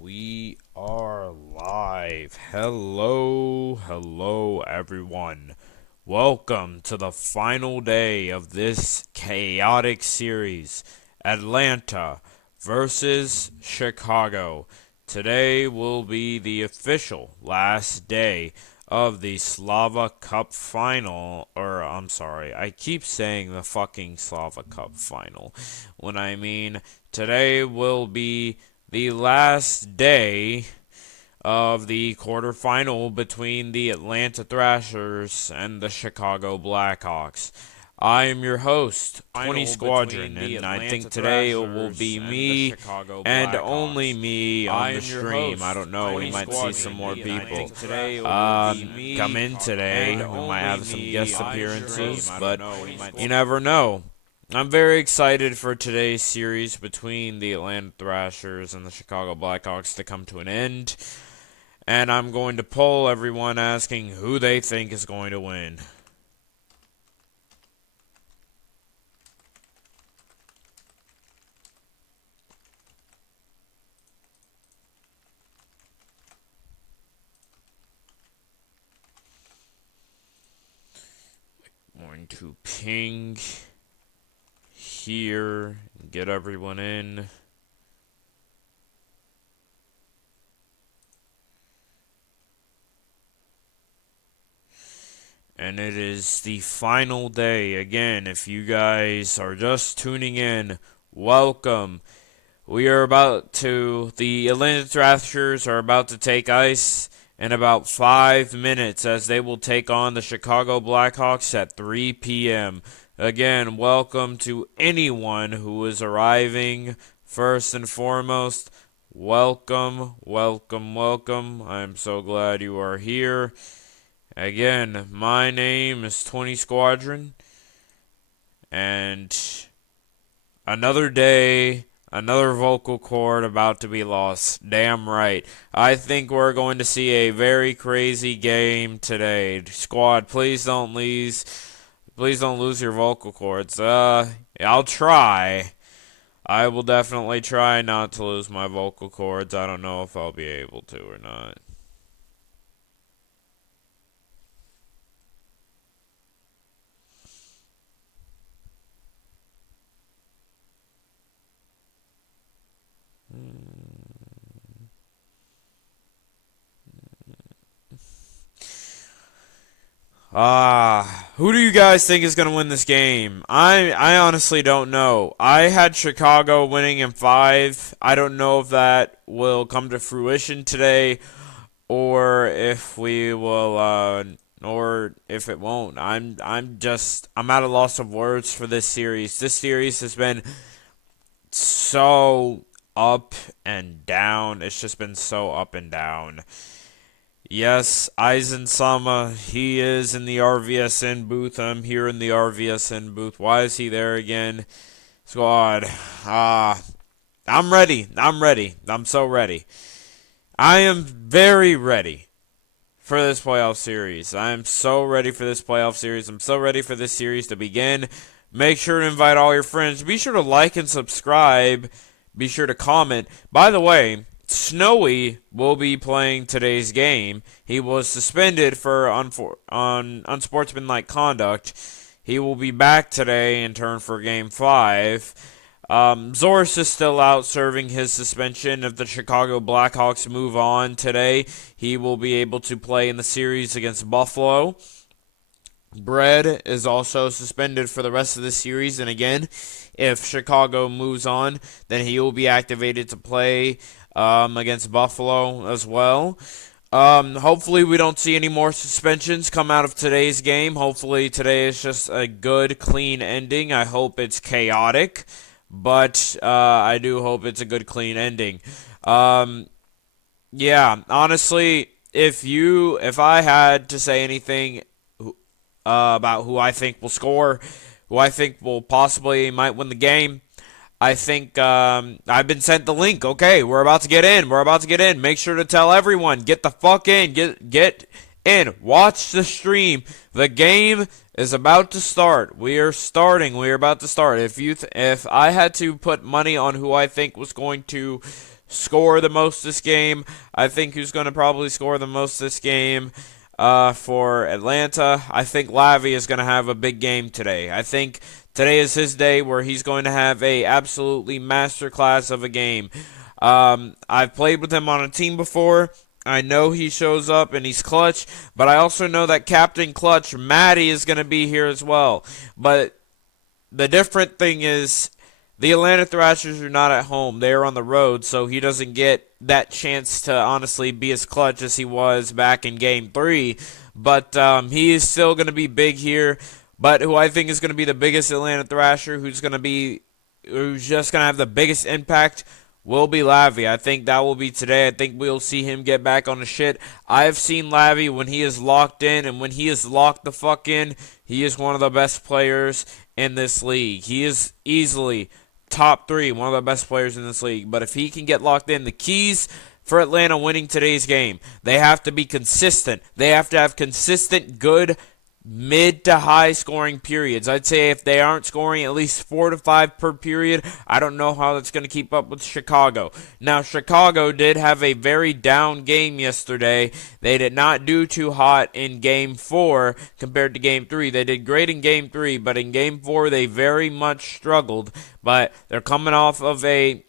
we are live. Hello, everyone. Welcome to the final day of this chaotic series, Atlanta versus Chicago. Today will be the official last day of the Slava Cup final, I keep saying the fucking Slava Cup final, when I mean today will be the last day of the quarterfinal between the Atlanta Thrashers and the Chicago Blackhawks. I am your host, 20 Squadron, and I think today it will be me and only me on the stream. I don't know, we might see some more people come in today. We might have some guest appearances, but you never know. I'm very excited for today's series between the Atlanta Thrashers and the Chicago Blackhawks to come to an end. And I'm going to poll everyone asking who they think is going to win. Going to ping here and get everyone in. And it is the final day. Again, if you guys are just tuning in, welcome. The Atlanta Thrashers are about to take ice in about 5 minutes as they will take on the Chicago Blackhawks at 3 p.m. Again, welcome to anyone who is arriving. First and foremost, welcome. I'm so glad you are here. Again, my name is 20 Squadron, and another day, another vocal cord about to be lost. Damn right. I think we're going to see a very crazy game today. Squad, please don't lose your vocal cords. I'll try. I will definitely try not to lose my vocal cords. I don't know if I'll be able to or not. Who do you guys think is going to win this game? I honestly don't know. I had Chicago winning in 5. I don't know if that will come to fruition today or if we will or if it won't. I'm at a loss of words for this series. This series has been so up and down. It's just been so up and down. Yes, Eisen Sama, he is in the RVSN booth. I'm here in the RVSN booth. Why is he there again? Squad, I'm ready. I'm so ready. I am very ready for this playoff series. I am so ready for this playoff series. I'm so ready for this series to begin. Make sure to invite all your friends. Be sure to like and subscribe. Be sure to comment. By the way, Snowy will be playing today's game. He was suspended for unsportsmanlike conduct. He will be back today in turn for Game 5. Zorus is still out serving his suspension. If the Chicago Blackhawks move on today, he will be able to play in the series against Buffalo. Bread is also suspended for the rest of the series, and again, if Chicago moves on, then he will be activated to play against Buffalo as well. Hopefully we don't see any more suspensions come out of today's game. Hopefully today is just a good, clean ending. I hope it's chaotic, but I do hope it's a good, clean ending. Yeah, honestly, if I had to say anything about who I think will score, who I think will possibly might win the game, I think I've been sent the link. Okay, we're about to get in. Make sure to tell everyone. Get the fuck in. Get in. Watch the stream. The game is about to start. We are about to start. If I had to put money on who I think was going to score the most this game. I think who's going to probably score the most this game for Atlanta. I think Lavi is going to have a big game today. I think today is his day where he's going to have a absolutely masterclass of a game. I've played with him on a team before. I know he shows up and he's clutch, but I also know that Captain Clutch, Maddie, is going to be here as well. But the different thing is the Atlanta Thrashers are not at home. They are on the road, so he doesn't get that chance to honestly be as clutch as he was back in Game 3. But he is still going to be big here. But who I think is going to be the biggest Atlanta Thrasher, who's just going to have the biggest impact, will be Lavi. I think that will be today. I think we'll see him get back on the shit. I've seen Lavi when he is locked in, and when he is locked the fuck in, he is one of the best players in this league. He is easily top 3, one of the best players in this league. But if he can get locked in, the keys for Atlanta winning today's game, they have to be consistent. They have to have consistent, good, mid to high scoring periods. I'd say if they aren't scoring at least 4 to 5 per period, I don't know how that's going to keep up with Chicago. Now, Chicago did have a very down game yesterday. They did not do too hot in Game 4 compared to Game 3. They did great in Game 3, but in Game 4 they very much struggled. But they're coming off of a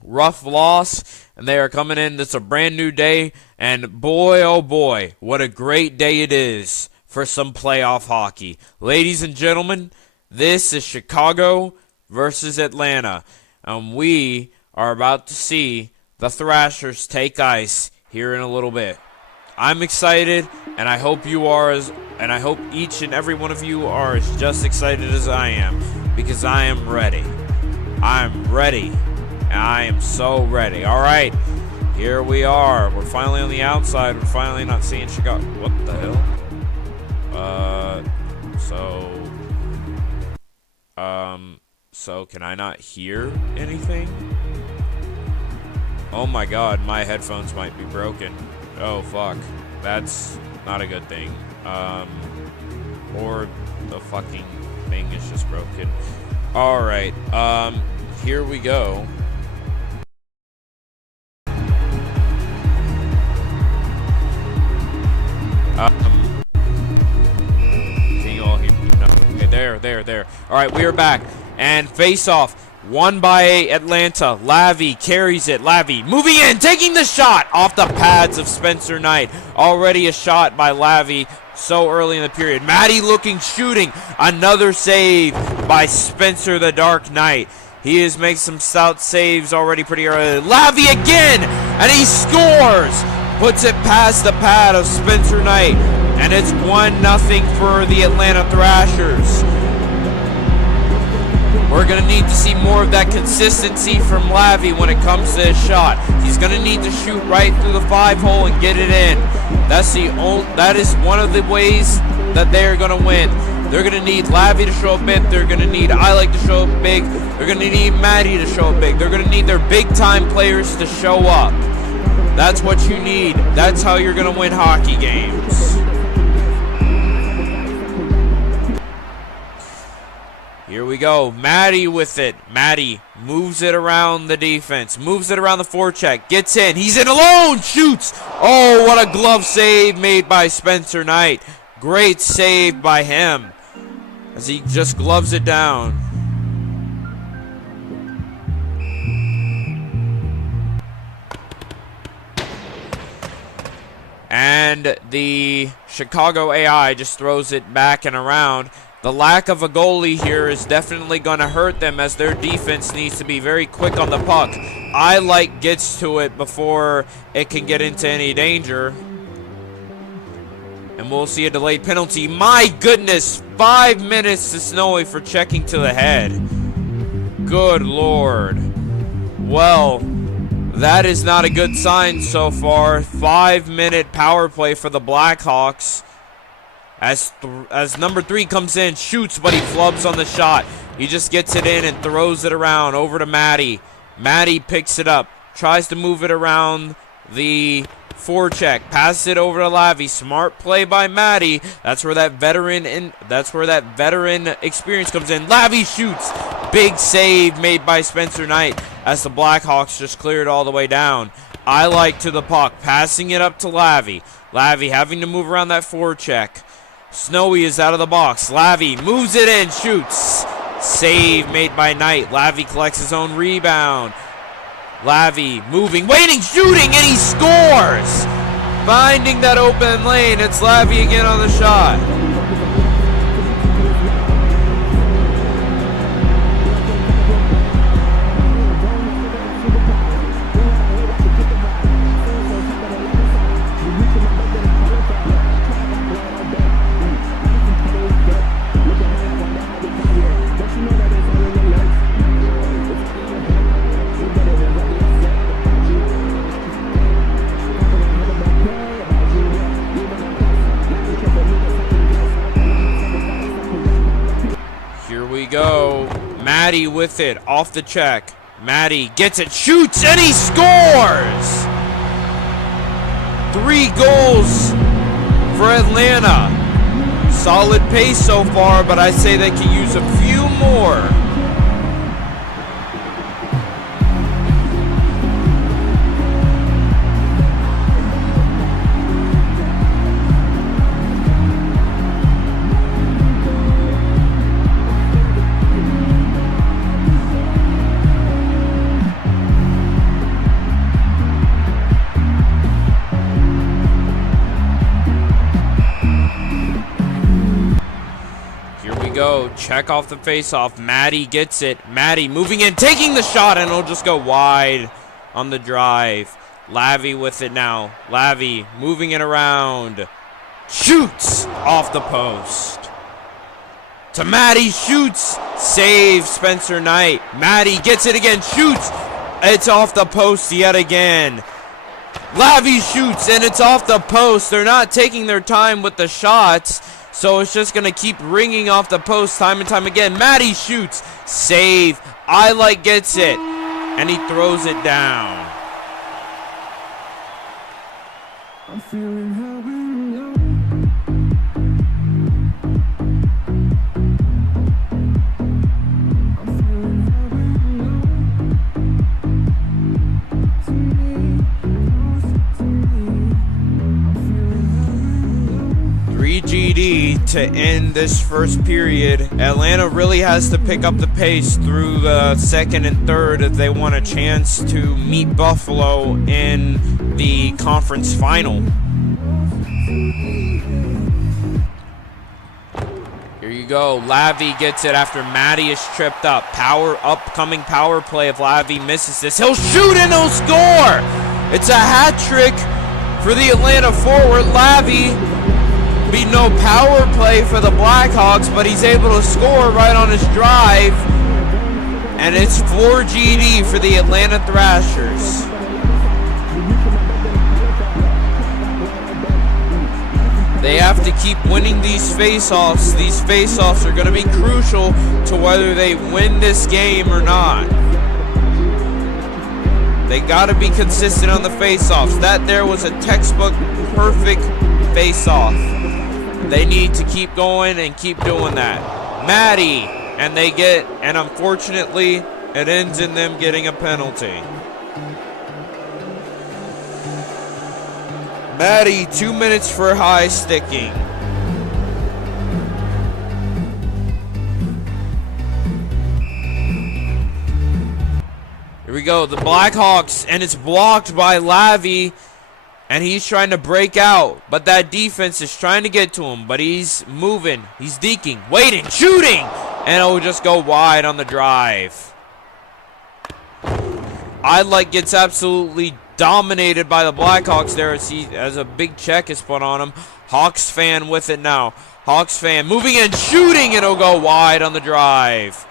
rough loss, and they are coming in. It's a brand new day, and boy, oh boy, what a great day it is for some playoff hockey. Ladies and gentlemen, this is Chicago versus Atlanta, and we are about to see the Thrashers take ice here in a little bit. I'm excited, and I hope you are and I hope each and every one of you are as just excited as I am, because I am ready. I'm ready, and I am so ready. All right, here we are. We're finally on the outside. We're finally not seeing Chicago. What the hell? So can I not hear anything? Oh my god, my headphones might be broken. Oh fuck, that's not a good thing. Or the fucking thing is just broken. Alright, here we go. There. All right, we are back. And face-off, won by Atlanta. Lavi carries it. Lavi moving in, taking the shot off the pads of Spencer Knight. Already a shot by Lavi so early in the period. Maddie looking, shooting. Another save by Spencer the Dark Knight. He is making some stout saves already pretty early. Lavi again, and he scores. Puts it past the pad of Spencer Knight. And it's 1-0 for the Atlanta Thrashers. We're going to need to see more of that consistency from Lavi when it comes to his shot. He's going to need to shoot right through the 5-hole and get it in. That is one of the ways that they're going to win. They're going to need Lavi to show up big. They're going to need I Like to show up big. They're going to need Maddie to show up big. They're going to need their big-time players to show up. That's what you need. That's how you're going to win hockey games. Here we go. Maddie with it. Maddie moves it around the defense. Moves it around the forecheck. Gets in. He's in alone. Shoots. Oh, what a glove save made by Spencer Knight. Great save by him as he just gloves it down. And the Chicago AI just throws it back and around. The lack of a goalie here is definitely going to hurt them, as their defense needs to be very quick on the puck. I Like gets to it before it can get into any danger. And we'll see a delayed penalty. My goodness, 5 minutes to Snowy for checking to the head. Good Lord. Well, that is not a good sign so far. 5-minute power play for the Blackhawks. As number 3 comes in, shoots, but he flubs on the shot. He just gets it in and throws it around over to Maddie. Maddie picks it up, tries to move it around the forecheck, passes it over to Lavi. Smart play by Maddie. That's where that veteran experience comes in. Lavi shoots. Big save made by Spencer Knight as the Blackhawks just cleared all the way down. I like to the puck, passing it up to Lavi. Lavi having to move around that forecheck. Snowy is out of the box. Lavi moves it in, shoots. Save made by Knight. Lavi collects his own rebound. Lavi moving, waiting, shooting, and he scores! Finding that open lane. It's Lavi again on the shot. Go. Maddie with it off the check. Maddie gets it, shoots, and he scores! 3 goals for Atlanta. Solid pace so far, but I say they can use a few more. Go. Check off the face-off. Maddie gets it. Maddie moving in, taking the shot, and it'll just go wide on the drive. Lavi with it now. Lavi moving it around. Shoots off the post. To Maddie, shoots. Save Spencer Knight. Maddie gets it again, shoots. It's off the post yet again. Lavi shoots, and it's off the post. They're not taking their time with the shots. So it's just going to keep ringing off the post time and time again. Maddie shoots. Save. I like gets it. And he throws it down. I'm feeling how we know. 3 GD to end this first period. Atlanta really has to pick up the pace through the second and third if they want a chance to meet Buffalo in the conference final. Here you go. Lavi gets it after Maddie is tripped up. Upcoming power play. If Lavi misses this, he'll shoot and he'll score. It's a hat trick for the Atlanta forward. Lavi be no power play for the Blackhawks, but he's able to score right on his drive. And it's 4 GD for the Atlanta Thrashers. They have to keep winning these face-offs. These face-offs are going to be crucial to whether they win this game or not. They got to be consistent on the face-offs. That there was a textbook perfect face-off. They need to keep going and keep doing that. Maddie, and unfortunately, it ends in them getting a penalty. Maddie, 2 minutes for high sticking. Here we go, the Blackhawks, and it's blocked by Lavi, and he's trying to break out, but that defense is trying to get to him, but he's moving, he's deking, waiting, shooting, and it'll just go wide on the drive. Gets absolutely dominated by the Blackhawks there as a big check is put on him. Hawks fan with it now. Hawks fan moving and shooting, and it'll go wide on the drive.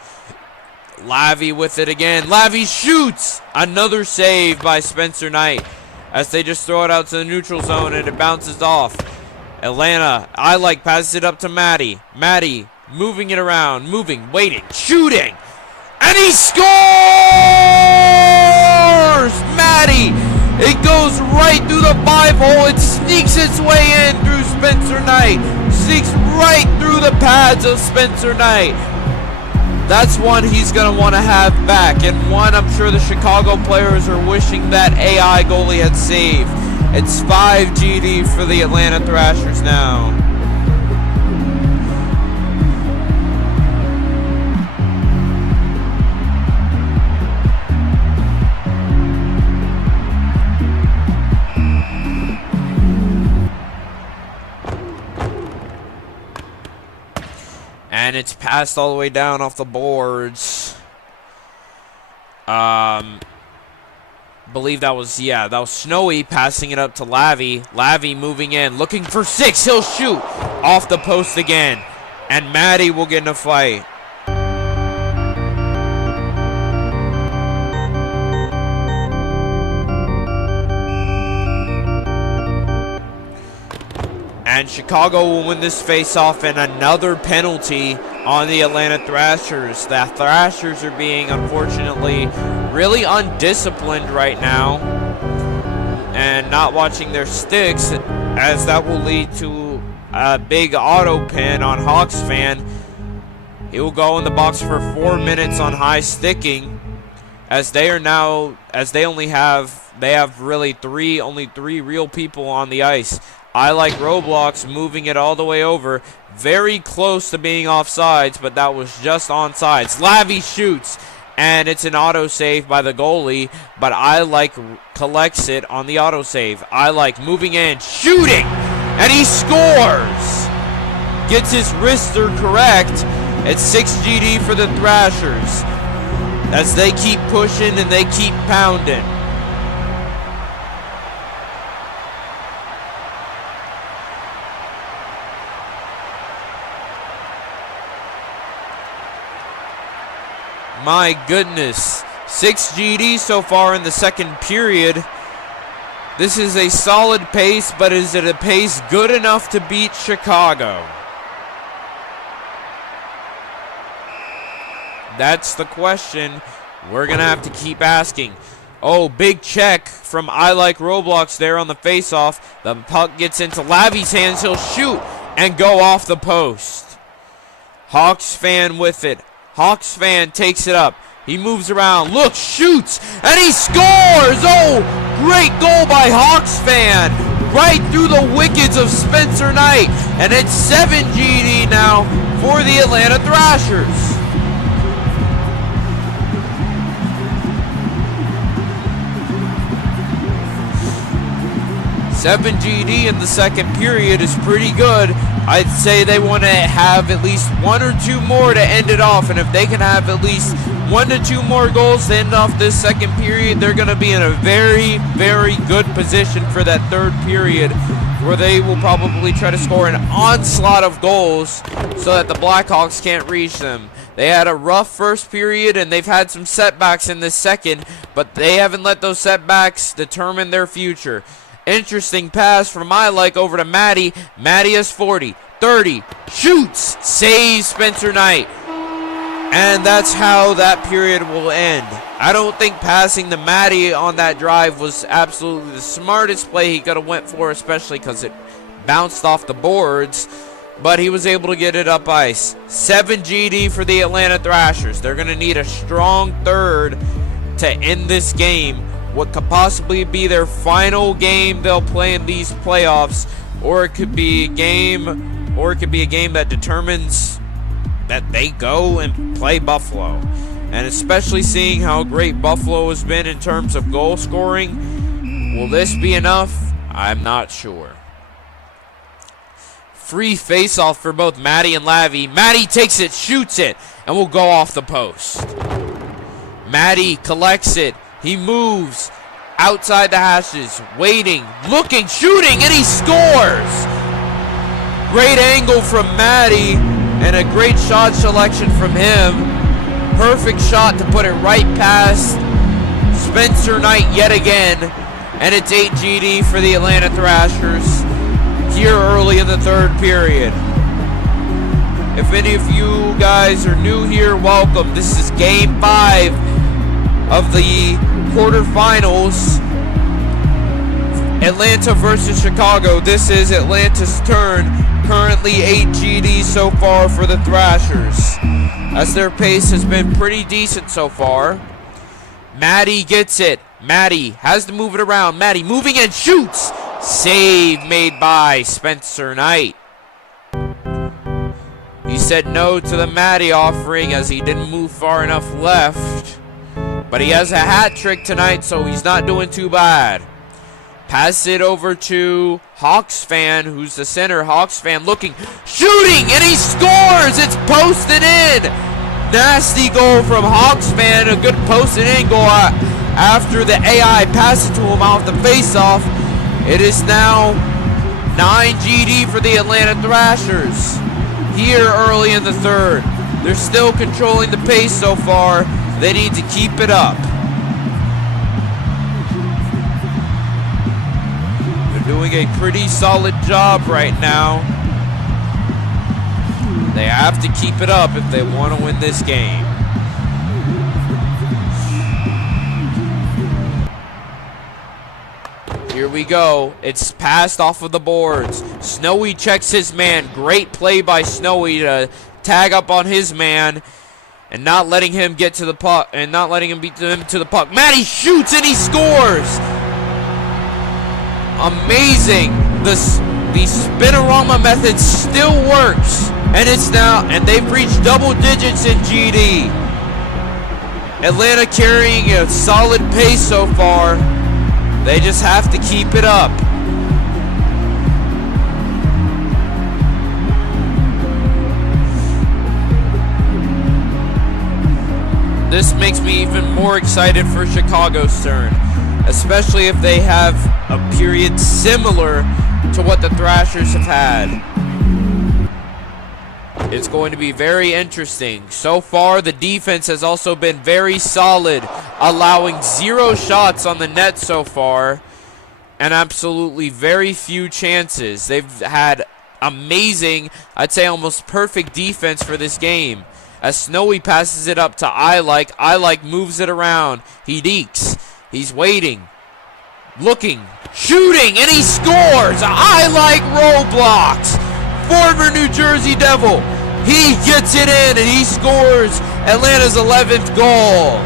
Lavi with it again. Lavi shoots. Another save by Spencer Knight as they just throw it out to the neutral zone and it bounces off. Atlanta, passes it up to Maddie. Maddie moving it around, waiting, shooting, and he scores! Maddie, it goes right through the 5-hole. It sneaks its way in through Spencer Knight. Sneaks right through the pads of Spencer Knight. That's one he's going to want to have back, and one I'm sure the Chicago players are wishing that AI goalie had saved. It's 5 GD for the Atlanta Thrashers now. And it's passed all the way down off the boards. Believe that was Snowy passing it up to Lavi. Lavi moving in, looking for 6. He'll shoot off the post again. And Maddie will get in a fight. And Chicago will win this face-off, and another penalty on the Atlanta Thrashers. The Thrashers are being, unfortunately, really undisciplined right now and not watching their sticks, as that will lead to a big auto pin on Hawks fan. He will go in the box for 4 minutes on high sticking, as they only have really only three real people on the ice. I like Roblox moving it all the way over, very close to being offsides, but that was just onsides. Lavi shoots, and it's an autosave by the goalie, but I like collects it on the autosave. I like moving in, shooting, and he scores! Gets his wrister correct. It's 6 GD for the Thrashers as they keep pushing and they keep pounding. My goodness, 6 GD so far in the second period. This is a solid pace, but is it a pace good enough to beat Chicago? That's the question we're going to have to keep asking. Oh, big check from I Like Roblox there on the face-off. The puck gets into Lavi's hands. He'll shoot and go off the post. Hawks fan with it. Hawks fan takes it up. He moves around, looks, shoots, and he scores! Oh, great goal by Hawks fan. Right through the wickets of Spencer Knight. And it's 7 GD now for the Atlanta Thrashers. Seven GD in the second period is pretty good. I'd say they want to have at least 1 or 2 more to end it off, and if they can have at least 1 to 2 more goals to end off this second period, they're going to be in a very, very good position for that third period, where they will probably try to score an onslaught of goals so that the Blackhawks can't reach them. They had a rough first period, and they've had some setbacks in this second, but they haven't let those setbacks determine their future. Interesting pass from I Like over to Maddie. Maddie has 40, 30, shoots, saves Spencer Knight. And that's how that period will end. I don't think passing to Maddie on that drive was absolutely the smartest play he could have went for, especially because it bounced off the boards. But he was able to get it up ice. 7 GD for the Atlanta Thrashers. They're going to need a strong third to end this game. What could possibly be their final game they'll play in these playoffs, or it could be a game that determines that they go and play Buffalo. And especially seeing how great Buffalo has been in terms of goal scoring, will this be enough? I'm not sure. Free face-off for both Maddie and Lavi. Maddie takes it, shoots it, and will go off the post. Maddie collects it. He moves outside the hashes, waiting, looking, shooting, and he scores! Great angle from Maddie, and a great shot selection from him. Perfect shot to put it right past Spencer Knight yet again. And it's 8 GD for the Atlanta Thrashers here early in the third period. If any of you guys are new here, welcome. This is Game 5 of the quarterfinals. Atlanta versus Chicago. This is Atlanta's turn Currently 8 GD so far for the Thrashers, as their pace has been pretty decent so far. Maddie gets it. Maddie has to move it around. Maddie moving and shoots. Save made by Spencer Knight. He said no to the Maddie offering as he didn't move far enough left. But he has a hat trick tonight, so he's not doing too bad. Pass it over to Hawks fan, who's the center. Hawks fan looking, shooting, and he scores! It's posted in! Nasty goal from Hawks fan. A good posted in goal after the AI passed it to him off the face-off. It is now 9 GD for the Atlanta Thrashers here early in the third. They're still controlling the pace so far. They need to keep it up. They're doing a pretty solid job right now. They have to keep it up if they want to win this game. Here we go. It's passed off of the boards. Snowy checks his man. Great play by Snowy to tag up on his man and not letting him get to the puck and not letting him beat him to the puck. Matty shoots and he scores. Amazing. The spinorama method still works, and they've reached double digits in GD. Atlanta carrying a solid pace so far. They just have to keep it up. This makes me even more excited for Chicago's turn, especially if they have a period similar to what the Thrashers have had. It's going to be very interesting. So far, the defense has also been very solid, allowing 0 shots on the net so far, and absolutely very few chances. They've had amazing, I'd say almost perfect defense for this game. As Snowy passes it up to I-Like moves it around. He dekes. He's waiting. Looking. Shooting, and he scores! I-Like roadblocks! Former New Jersey Devil. He gets it in, and he scores Atlanta's 11th goal.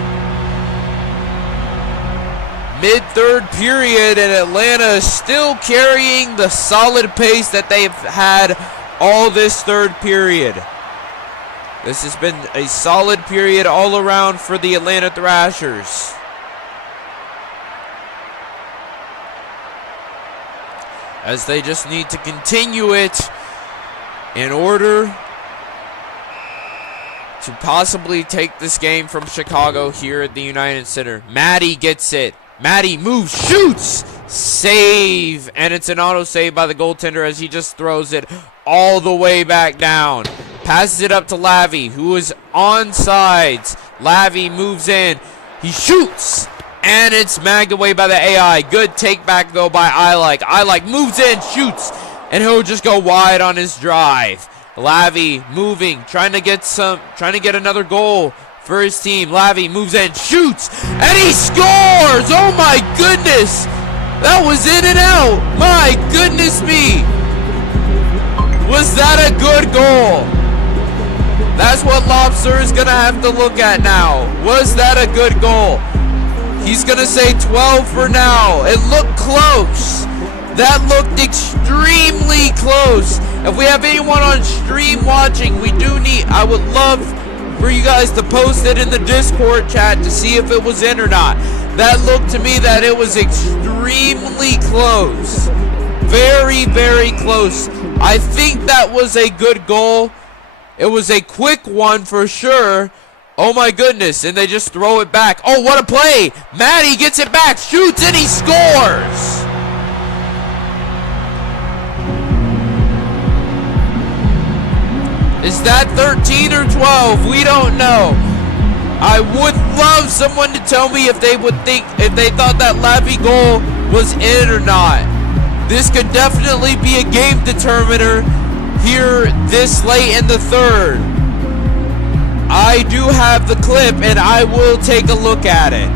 Mid-third period, and Atlanta is still carrying the solid pace that they've had all this third period. This has been a solid period all around for the Atlanta Thrashers. As they just need to continue it in order to possibly take this game from Chicago here at the United Center. Maddie gets it. Maddie moves, shoots, save, and it's an auto save by the goaltender as he just throws it all the way back down. Passes it up to Lavi, who is on sides. Lavi moves in. He shoots, and it's magged away by the AI. Good take back though by I-Like. I-Like moves in, shoots, and he'll just go wide on his drive. Lavi moving, trying to get another goal for his team. Lavi moves in, shoots, and he scores! Oh my goodness! That was in and out! My goodness me! Was that a good goal? That's what Lobster is going to have to look at now. Was that a good goal? He's going to say 12 for now. It looked close. That looked extremely close. If we have anyone on stream watching, I would love for you guys to post it in the Discord chat to see if it was in or not. That looked to me that it was extremely close. Very, very close. I think that was a good goal. It was a quick one for sure. Oh my goodness, and they just throw it back. Oh, what a play! Maddie gets it back, shoots, and he scores! Is that 13 or 12? We don't know. I would love someone to tell me if they thought that Lavi goal was in or not. This could definitely be a game determiner here this late in the third. I do have the clip and I will take a look at it.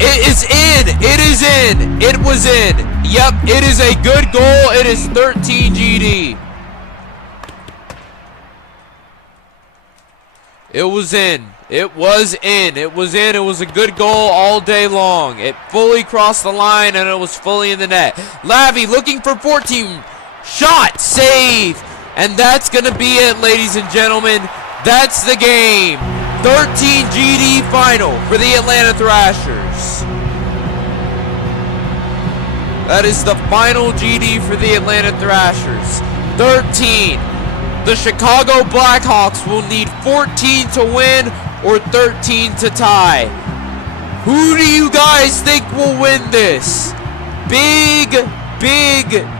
It is in. It is in. It was in. Yep, it is a good goal. It is 13 GD. It was in. It was in. It was in. It was a good goal all day long. It fully crossed the line and it was fully in the net. Lavi looking for 14. Shot. Save. And that's going to be it, ladies and gentlemen. That's the game. 13 GD final for the Atlanta Thrashers. That is the final GD for the Atlanta Thrashers. 13. The Chicago Blackhawks will need 14 to win or 13 to tie. Who do you guys think will win this? Big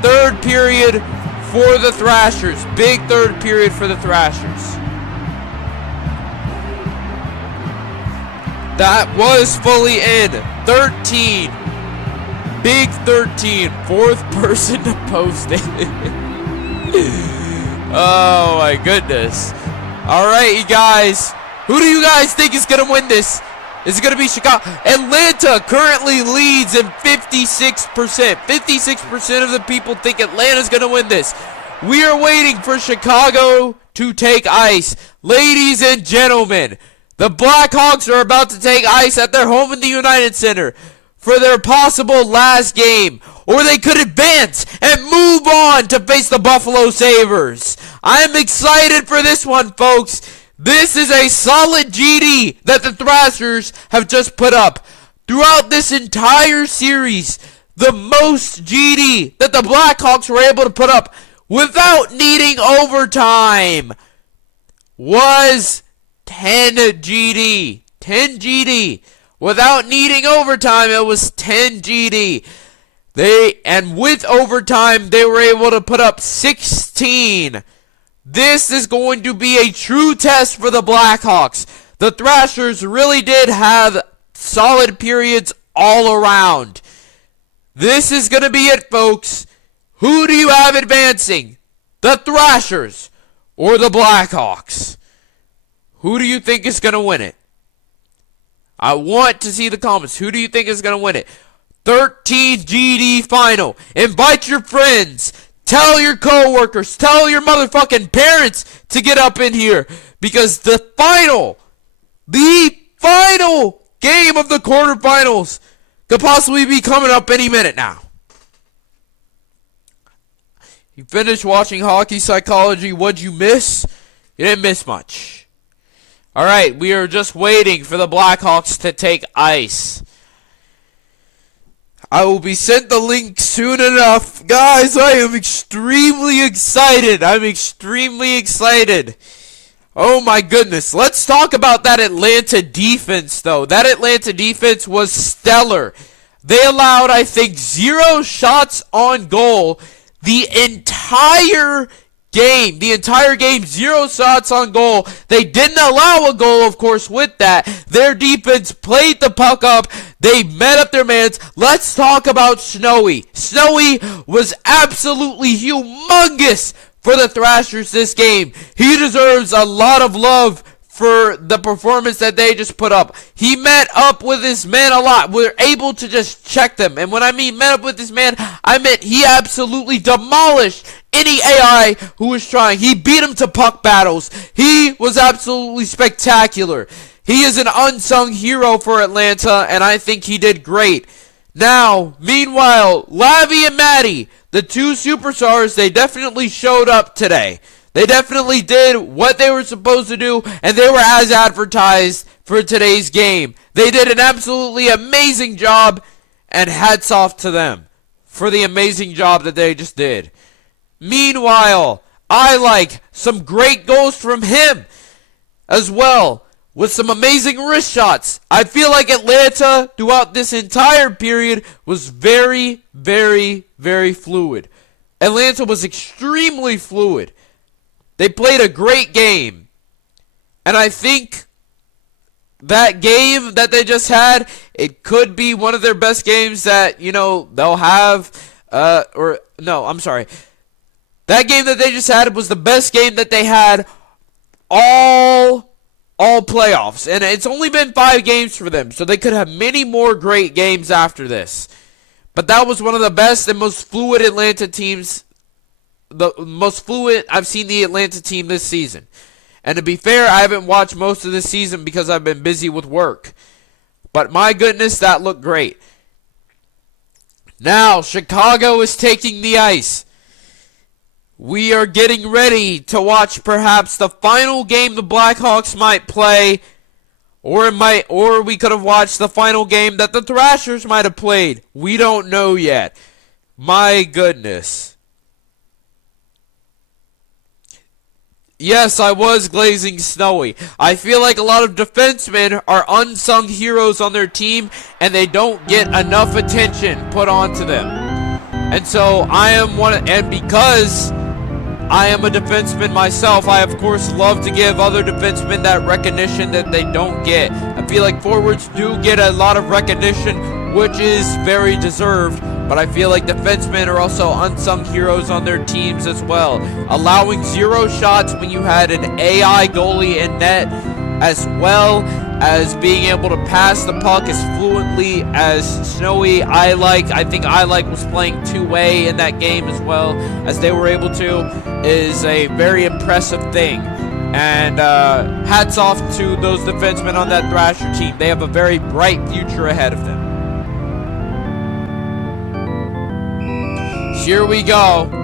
third period for the Thrashers. Big third period for the Thrashers. That was fully in. 13. Big 13. Fourth person to post it. Oh my goodness. Alright, you guys. Who do you guys think is going to win this? Is it going to be Chicago? Atlanta currently leads in 56%. 56% of the people think Atlanta's going to win this. We are waiting for Chicago to take ice. Ladies and gentlemen, the Blackhawks are about to take ice at their home in the United Center for their possible last game. Or they could advance and move on to face the Buffalo Sabres. I'm excited for this one, folks. This is a solid GD that the Thrashers have just put up. Throughout this entire series, the most GD that the Blackhawks were able to put up without needing overtime was 10 GD. 10 GD. Without needing overtime, it was 10 GD. And with overtime, they were able to put up 16. This is going to be a true test for the Blackhawks. The Thrashers really did have solid periods all around. This is going to be it, folks. Who do you have advancing? The Thrashers or the Blackhawks? Who do you think is going to win it? I want to see the comments. Who do you think is going to win it? 13 GD final. Invite your friends. Tell your coworkers. Tell your motherfucking parents to get up in here. Because the final game of the quarterfinals could possibly be coming up any minute now. You finished watching Hockey Psychology. What'd you miss? You didn't miss much. Alright, we are just waiting for the Blackhawks to take ice. I will be sent the link soon enough. Guys, I am extremely excited. I'm extremely excited. Oh my goodness. Let's talk about that Atlanta defense, though. That Atlanta defense was stellar. They allowed, I think, 0 shots on goal the entire game. The entire game, 0 shots on goal. They didn't allow a goal, of course, with that. Their defense played the puck up. They met up their mans. Let's talk about Snowy. Snowy was absolutely humongous for the Thrashers this game. He deserves a lot of love for the performance that they just put up. He met up with his man a lot. We're able to just check them. And when I mean met up with his man, I meant he absolutely demolished any AI who was trying. He beat him to puck battles. He was absolutely spectacular. He is an unsung hero for Atlanta, and I think he did great. Now, meanwhile, Lavi and Maddie, the two superstars, they definitely showed up today. They definitely did what they were supposed to do, and they were as advertised for today's game. They did an absolutely amazing job, and hats off to them for the amazing job that they just did. Meanwhile, I like some great goals from him as well, with some amazing wrist shots. I feel like Atlanta, throughout this entire period, was very, very, very fluid. Atlanta was extremely fluid. They played a great game. And I think that game that they just had, it could be one of their best games that, they'll have. That game that they just had was the best game that they had all playoffs. And it's only been 5 games for them, so they could have many more great games after this. But that was one of the best and most fluid Atlanta teams, the most fluid I've seen the Atlanta team this season. And to be fair, I haven't watched most of this season because I've been busy with work. But my goodness, that looked great. Now, Chicago is taking the ice. We are getting ready to watch perhaps the final game the Blackhawks might play, or we could have watched the final game that the Thrashers might have played. We don't know yet. My goodness. Yes, I was glazing snowy. I feel like a lot of defensemen are unsung heroes on their team, and they don't get enough attention put onto them. And so I am one, and because I am a defenseman myself, I of course love to give other defensemen that recognition that they don't get. I feel like forwards do get a lot of recognition, which is very deserved, but I feel like defensemen are also unsung heroes on their teams as well. Allowing 0 shots when you had an AI goalie in net, as well as being able to pass the puck as fluently as Snowy. I think I was playing two-way in that game as well as they were able to, is a very impressive thing. And hats off to those defensemen on that Thrasher team. They have a very bright future ahead of them. Here we go.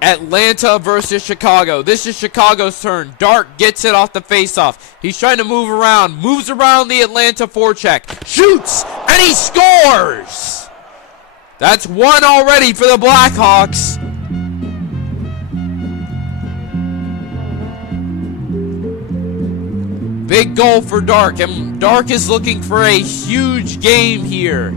Atlanta versus Chicago. This is Chicago's turn. Dark gets it off the faceoff. He's trying to move around. Moves around the Atlanta forecheck. Shoots! And he scores! That's one already for the Blackhawks. Big goal for Dark. And Dark is looking for a huge game here,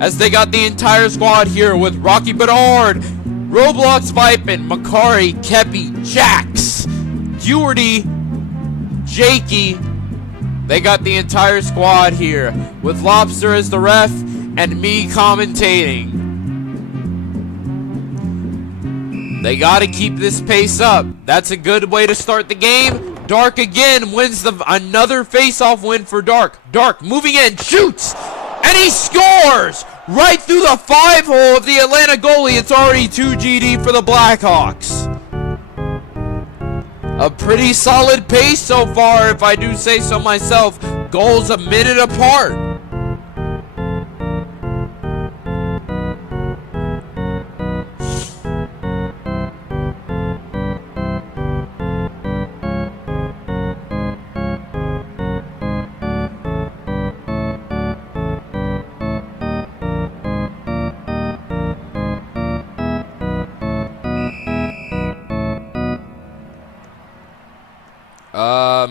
as they got the entire squad here with Rocky Bedard, Roblox Vipin, Makari, Kepi, Jax, Geordi, Jakey. They got the entire squad here with Lobster as the ref and me commentating. They got to keep this pace up. That's a good way to start the game. Dark again wins another face-off win for Dark. Dark moving in, shoots, and he scores! Right through the 5-hole of the Atlanta goalie. It's already 2 GD for the Blackhawks. A pretty solid pace so far, if I do say so myself. Goals a minute apart.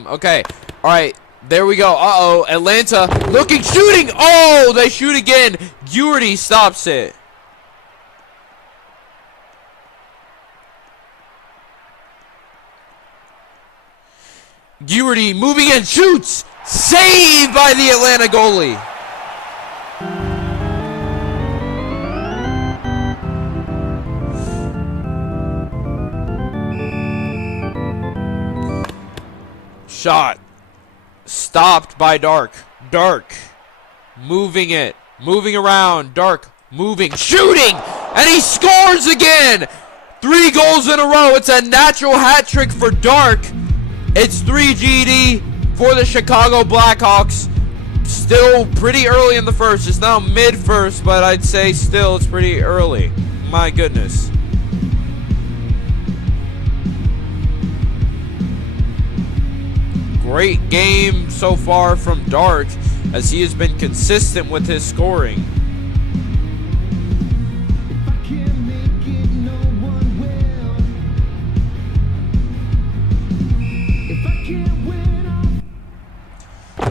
Okay. Alright. There we go. Uh-oh. Atlanta looking, shooting. Oh, they shoot again. Geordi stops it. Geordi moving in, shoots. Saved by the Atlanta goalie. Shot. Stopped by Dark. Dark. Moving it. Moving around. Dark. Moving. Shooting! And he scores again! 3 goals in a row. It's a natural hat trick for Dark. It's 3 GD for the Chicago Blackhawks. Still pretty early in the first. It's now mid-first, but I'd say still it's pretty early. My goodness. Great game so far from Dark, as he has been consistent with his scoring.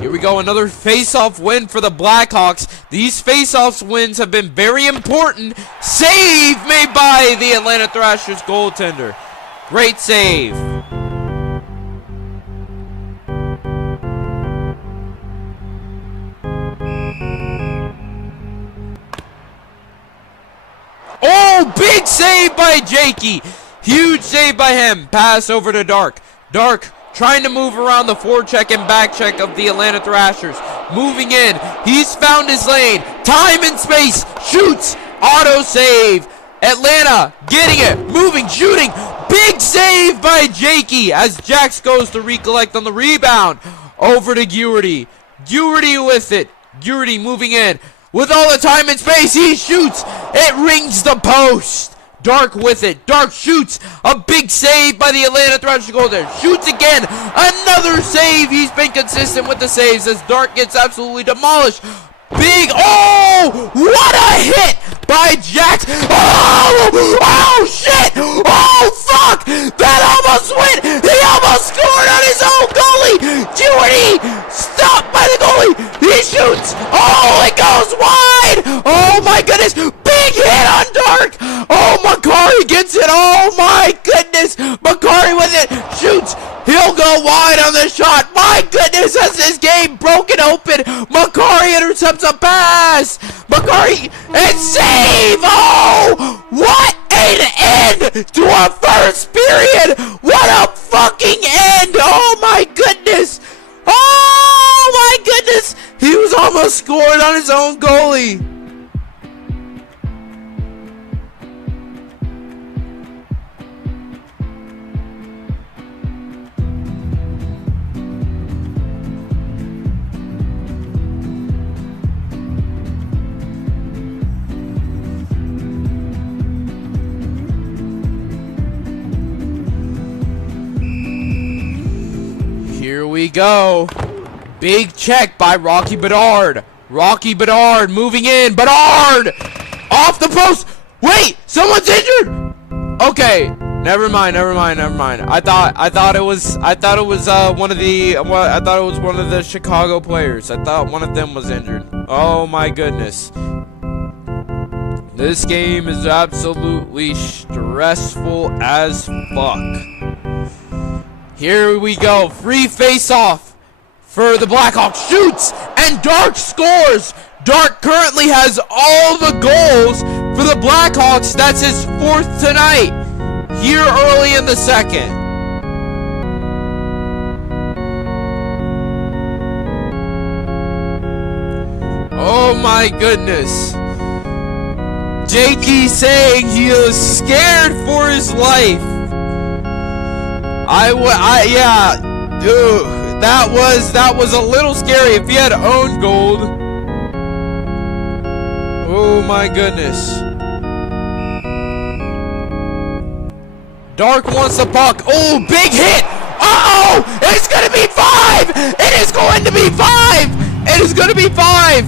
Here we go, another face-off win for the Blackhawks. These face-offs wins have been very important. Save made by the Atlanta Thrashers goaltender. Great save. Oh, big save by Jakey. Huge save by him. Pass over to Dark. Dark trying to move around the forecheck and back check of the Atlanta Thrashers. moving in. He's found his lane. Time and space. Shoots. Auto save. Atlanta getting it. Moving, shooting. Big save by Jakey as Jax goes to recollect on the rebound. Over to Guerty. Guerty with it. Guerty moving in. With all the time and space, he shoots. It rings the post. Dark with it. Dark shoots. A big save by the Atlanta Thrashers goaltender. Shoots again. Another save. He's been consistent with the saves as Dark gets absolutely demolished. Big. Oh! What a hit by Jax. Oh! Oh, shit! Oh, fuck! That almost went. He almost scored on his own goalie. Guerty stopped by the goalie. He shoots. Oh, it goes wide. Oh, my goodness. Big hit on Dark. Oh, Makari gets it. Oh, my goodness. Makari with it. Shoots. He'll go wide on the shot. My goodness, has this game broken open. Makari intercepts a pass. Makari, and save. Oh, what an end to a first period. What a fucking end. Oh, my goodness. Oh, my goodness. He was almost scored on his own goalie. Here we go. Big check by Rocky Bedard. Rocky Bedard moving in. Bedard off the post. Wait, someone's injured. Okay, never mind. I thought it was one of the Chicago players. I thought one of them was injured. Oh my goodness. This game is absolutely stressful as fuck. Here we go. Free face-off for the Blackhawks. Shoots, and Dark scores. Dark currently has all the goals for the Blackhawks. That's his 4th tonight. Here early in the second. Oh my goodness. Jakey saying he is scared for his life. Yeah, dude, that was a little scary if he had owned gold. Oh my goodness. Dark wants the puck. Oh, big hit. Uh-oh, it's gonna be 5. It is going to be 5. It is gonna be 5.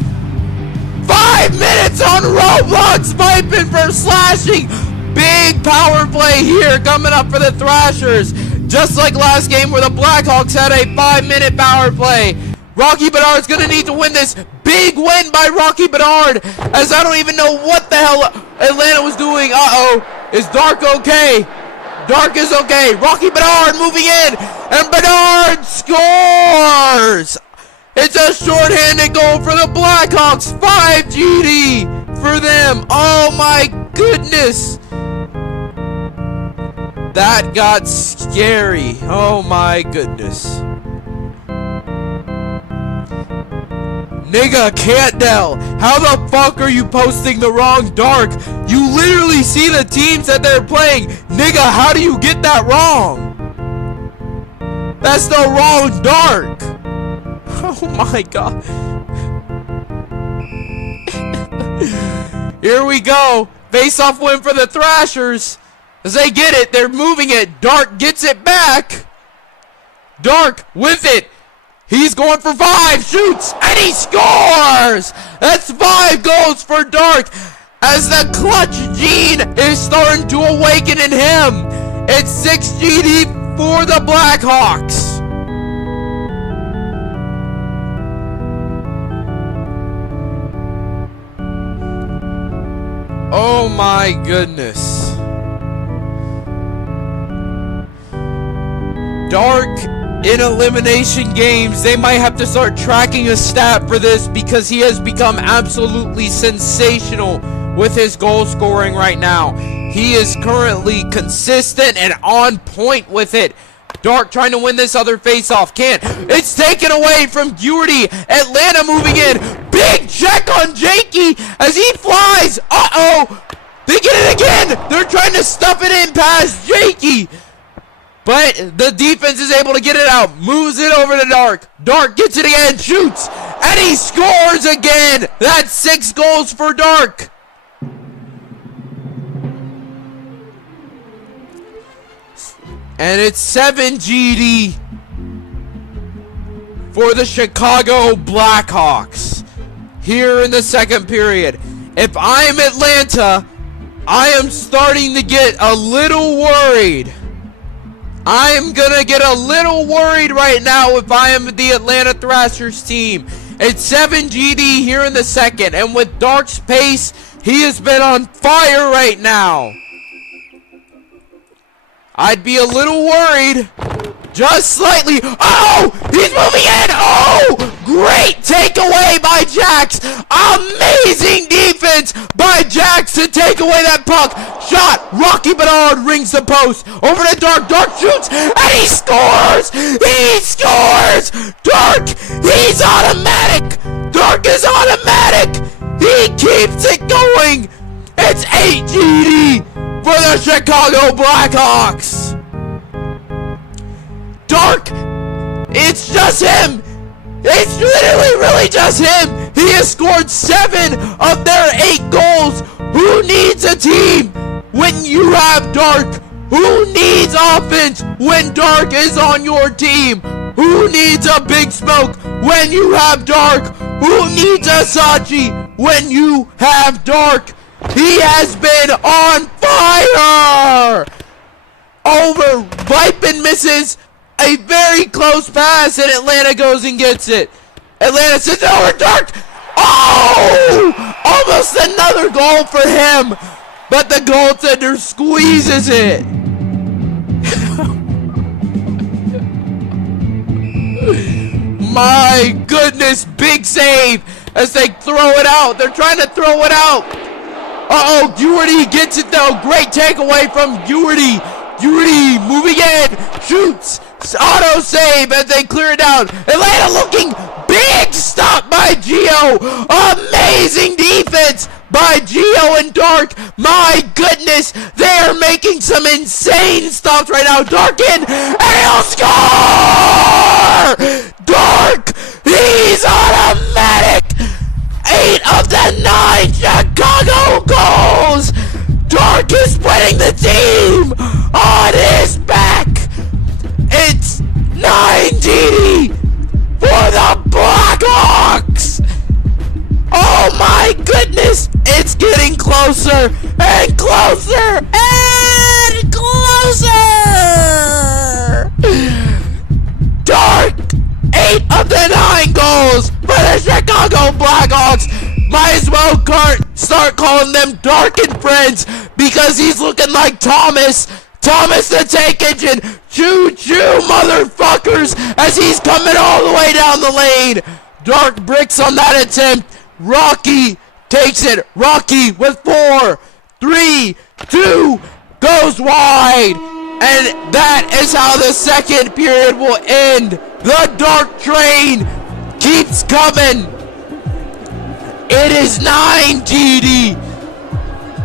5 minutes on Roblox piping for slashing. Big power play here coming up for the Thrashers. Just like last game where the Blackhawks had a 5-minute power play. Rocky Bedard's going to need to win this. Big win by Rocky Bedard. As I don't even know what the hell Atlanta was doing. Uh-oh. Is Dark okay? Dark is okay. Rocky Bedard moving in. And Bedard scores. It's a shorthanded goal for the Blackhawks. 5 GD for them. Oh my goodness. That got scary. Oh my goodness. Nrha Cantdell, how the fuck are you posting the wrong Dark? You literally see the teams that they're playing. Nrha, how do you get that wrong? That's the wrong Dark. Oh my god. Here we go. Face-off win for the Thrashers. As they get it, they're moving it. Dark gets it back. Dark with it. He's going for 5. Shoots. And he scores. That's 5 goals for Dark. As the clutch gene is starting to awaken in him. It's 6 GD for the Blackhawks. Oh my goodness. Dark in elimination games, they might have to start tracking a stat for this because he has become absolutely sensational with his goal scoring right now. He is currently consistent and on point with it. Dark trying to win this other face-off. Can't. It's taken away from Guerty. Atlanta moving in. Big check on Jakey as he flies. Uh-oh. They get it again. They're trying to stuff it in past Jakey. But the defense is able to get it out. Moves it over to Dark. Dark gets it again. Shoots. And he scores again. That's 6 goals for Dark. And it's 7 GD for the Chicago Blackhawks here in the second period. If I'm Atlanta, I am starting to get a little worried. I'm gonna get a little worried right now if I am the Atlanta Thrashers team. It's 7 GD here in the second, and with Dark's pace, he has been on fire right now. I'd be a little worried, just slightly. Oh, he's moving in. Oh, great takeaway by Jax. Amazing defense by Jax to take away that puck. Shot. Rocky Bernard rings the post. Over to Dark. Dark shoots, and he scores. He scores. Dark, he's automatic. Dark is automatic. He keeps it going. It's 8 GD. For the Chicago Blackhawks. Dark, it's just him. It's literally really just him. He has scored 7 of their 8 goals. Who needs a team when you have Dark? Who needs offense when Dark is on your team? Who needs a big smoke when you have Dark? Who needs a Sachi when you have Dark? He has been on fire! Over, Vipin misses a very close pass, and Atlanta goes and gets it. Atlanta sends it over Dark. Oh! Almost another goal for him, but the goaltender squeezes it. My goodness, big save as they throw it out. They're trying to throw it out. Uh-oh, Guerty gets it though. Great takeaway from Guerty. Guerty moving in, shoots, auto save as they clear it down. Atlanta looking, big stop by Gio. Amazing defense by Gio and Dark. My goodness, they are making some insane stops right now. Dark in, and he'll score! Dark, he's automatic. 8 of the 9 Chicago goals! Dark is putting the team on his back! It's 9 GD for the Blackhawks! Oh my goodness! It's getting closer and closer and closer! Dark! 8 of the 9 goals for the Chicago Blackhawks. Might as well start calling them Dark and Friends because he's looking like Thomas. Thomas the Tank Engine. Choo-choo, motherfuckers, as he's coming all the way down the lane. Dark bricks on that attempt. Rocky takes it. Rocky with 4, 3, 2, goes wide. And that is how the second period will end. The Dark train keeps coming. It is 9 GD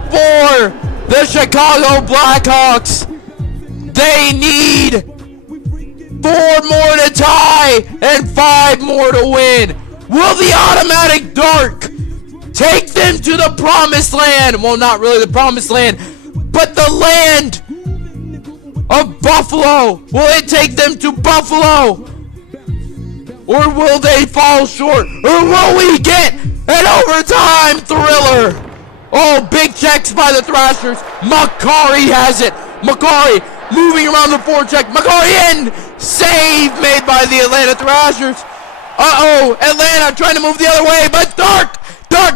for the Chicago Blackhawks. They need 4 more to tie and 5 more to win. Will the automatic Dark take them to the promised land? Well, not really the promised land, but the land of Buffalo. Will it take them to Buffalo? Or will they fall short? Or will we get an overtime thriller? Oh, big checks by the Thrashers. Makari has it. Makari moving around the forecheck. Makari in. Save made by the Atlanta Thrashers. Uh-oh, Atlanta trying to move the other way, but Dark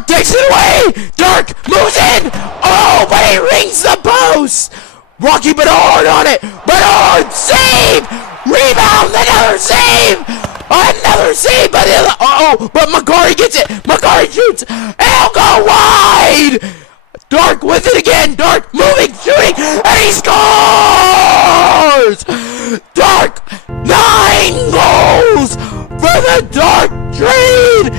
takes it away. Dark moves in. Oh, but he rings the post. Rocky Bernard on it. Bernard, save! Rebound, another save! Another save, but but Makari gets it. Makari shoots. It'll go wide. Dark with it again. Dark moving, shooting, and he scores! Dark! 9 goals for the Dark Trade!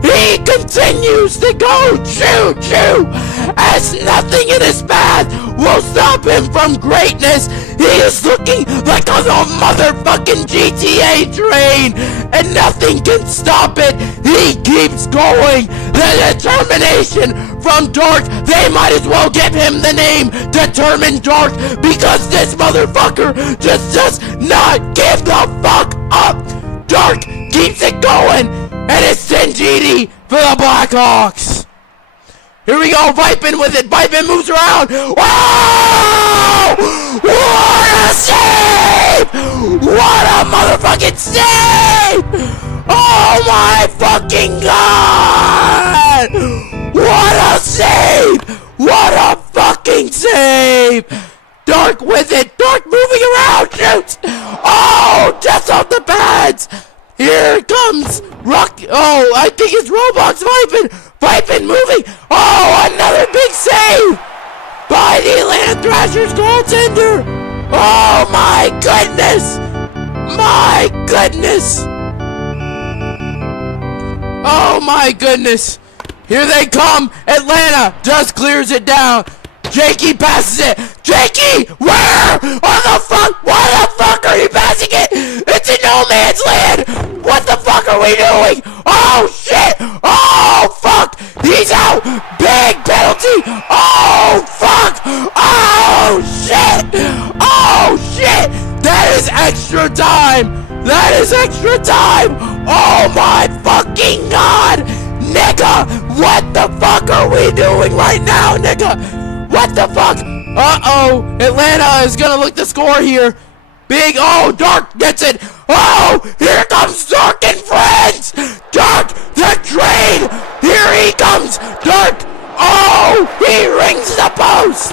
He continues to go choo-choo as nothing in his path will stop him from greatness. He is looking like a motherfucking GTA train and nothing can stop it. He keeps going. The determination from Dark, they might as well give him the name Determined Dark because this motherfucker just does not give the fuck up. Dark keeps it going. And it's 10 GD for the Blackhawks. Here we go, Vipin with it. Vipin moves around. Wow! What a save! What a motherfucking save! Oh my fucking god! What a save! What a fucking save! Dark with it. Dark moving around. Shoots. Oh, just off the pads. Here comes Rock. Oh, I think it's Roblox Vipin. Vipin moving. Oh, another big save by the Atlanta Thrashers goaltender. Oh my goodness. My goodness. Oh my goodness. Here they come. Atlanta just clears it down. Jakey passes it. Jakey, where? What the fuck? Why the fuck are you passing it? It's in no man's land. What the fuck are we doing? Oh shit. Oh fuck. He's out. Big penalty. Oh fuck. Oh shit. Oh shit. That is extra time. That is extra time. Oh my fucking god. Nigga, what the fuck are we doing right now, nigga? What the fuck? Uh-oh. Atlanta is gonna look to score here. Big, oh, Dark gets it. Oh, here comes Dark and friends. Dark, the trade. Here he comes. Dark. Oh, he rings the post.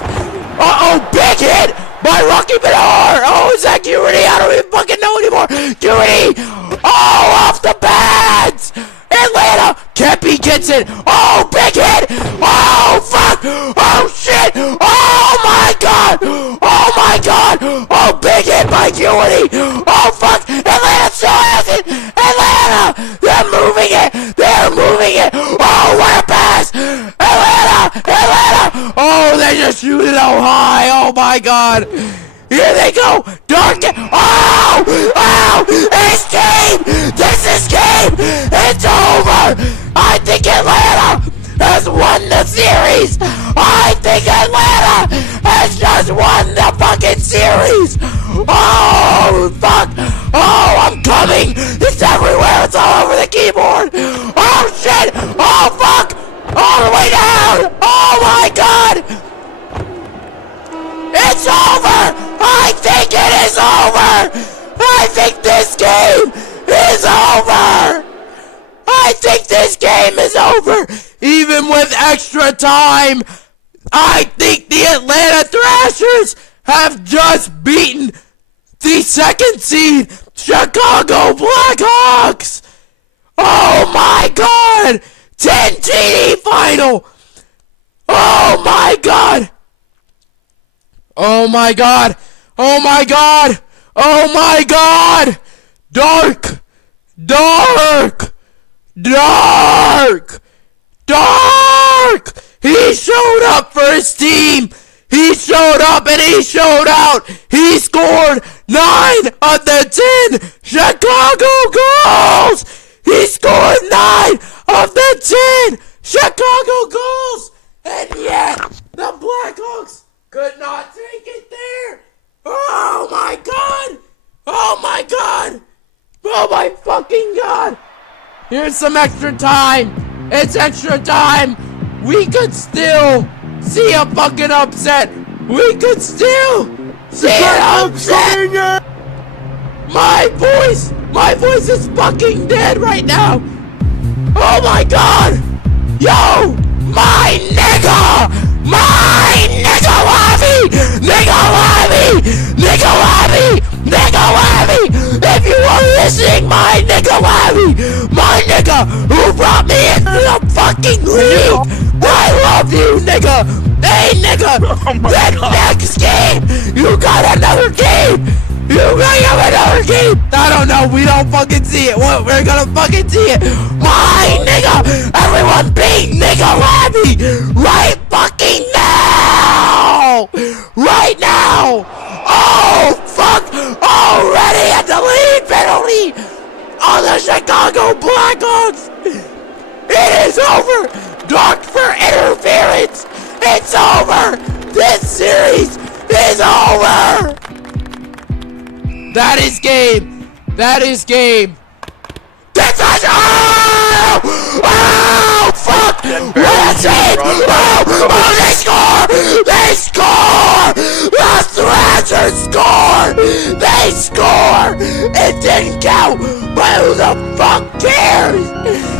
Uh-oh, big hit by Rocky Bedard. Oh, is that Curie? I don't even fucking know anymore. Curie. Oh, off the pads. Atlanta, Kepi gets it. Oh, big hit. Oh, fuck. Oh, shit. Oh, my God. Oh, my God. Oh, big hit by Curie. Oh, fuck. Atlanta still has it. Atlanta. They're moving it. They're moving it. Oh, what a pass. Atlanta. Atlanta. Oh, they just shoot it out high. Oh, my God. Here they go! Dark! Oh! Oh! It's game! This is game! It's over! I think Atlanta has won the series! I think Atlanta has just won the fucking series! Oh, fuck! Oh, I'm coming! It's everywhere! It's all over the keyboard! Oh, shit! Oh, fuck! All the way down! Oh, my God! It's over! I think it is over! I think this game is over! I think this game is over! Even with extra time, I think the Atlanta Thrashers have just beaten the second seed Chicago Blackhawks! Oh my god! 10 TD final! Oh my god! Oh my god! Oh my god! Oh my god! Dark! Dark! Dark! Dark! He showed up for his team! He showed up and he showed out! He scored 9 of the 10 Chicago goals! He scored 9 of the 10 Chicago goals! And yet, the Blackhawks could not take it there! Oh my god! Oh my god! Oh my fucking god! Here's some extra time! It's extra time! We could still see a fucking upset! We could still see an upset! My voice is fucking dead right now! Oh my god! Yo! My nigga! My nigga Lavi! Nigga Lavi! Nigga Lavi! Nigga Lavi! If you are listening, my nigga Lavi! My nigga who brought me into the fucking league! I love you, nigga! Hey, nigga! Oh my the God. next game! You got another game! You may have another game. I don't know. We don't fucking see it. We're gonna fucking see it. My nigga. Everyone beat nigga Labby. Right fucking now. Right now. Oh, fuck. Already at the lead penalty on the Chicago Blackhawks. It is over. Dark for interference. It's over. This series is over. That is game. That is game. This is oh, fuck! What a save! Oh, they score! They score! The Thrashers score! They score! It didn't count, but who the fuck cares?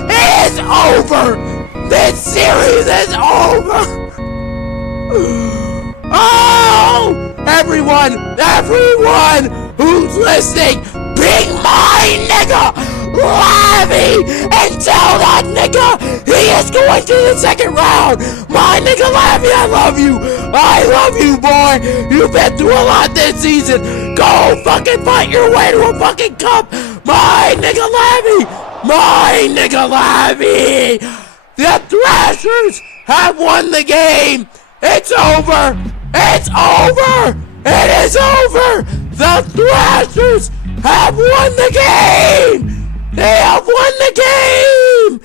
It is over! This series is over! Oh! Everyone who's listening, bring my nigga Labby and tell that nigga he is going to the second round. My nigga Labby, I love you. I love you, boy. You've been through a lot this season. Go fucking fight your way to a fucking cup. My nigga Labby. My nigga Labby. The Thrashers have won the game. It's over. It's over. It is over. The Thrashers have won the game. They have won the game.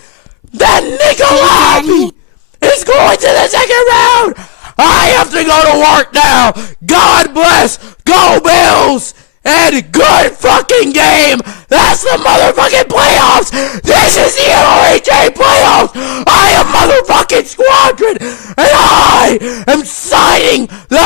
That nigga Labby is going to the second round. I have to go to work now. God bless. Go Bills. And good fucking game. That's the motherfucking playoffs. This is the NRHA playoffs. I am motherfucking Squadron. And I am signing the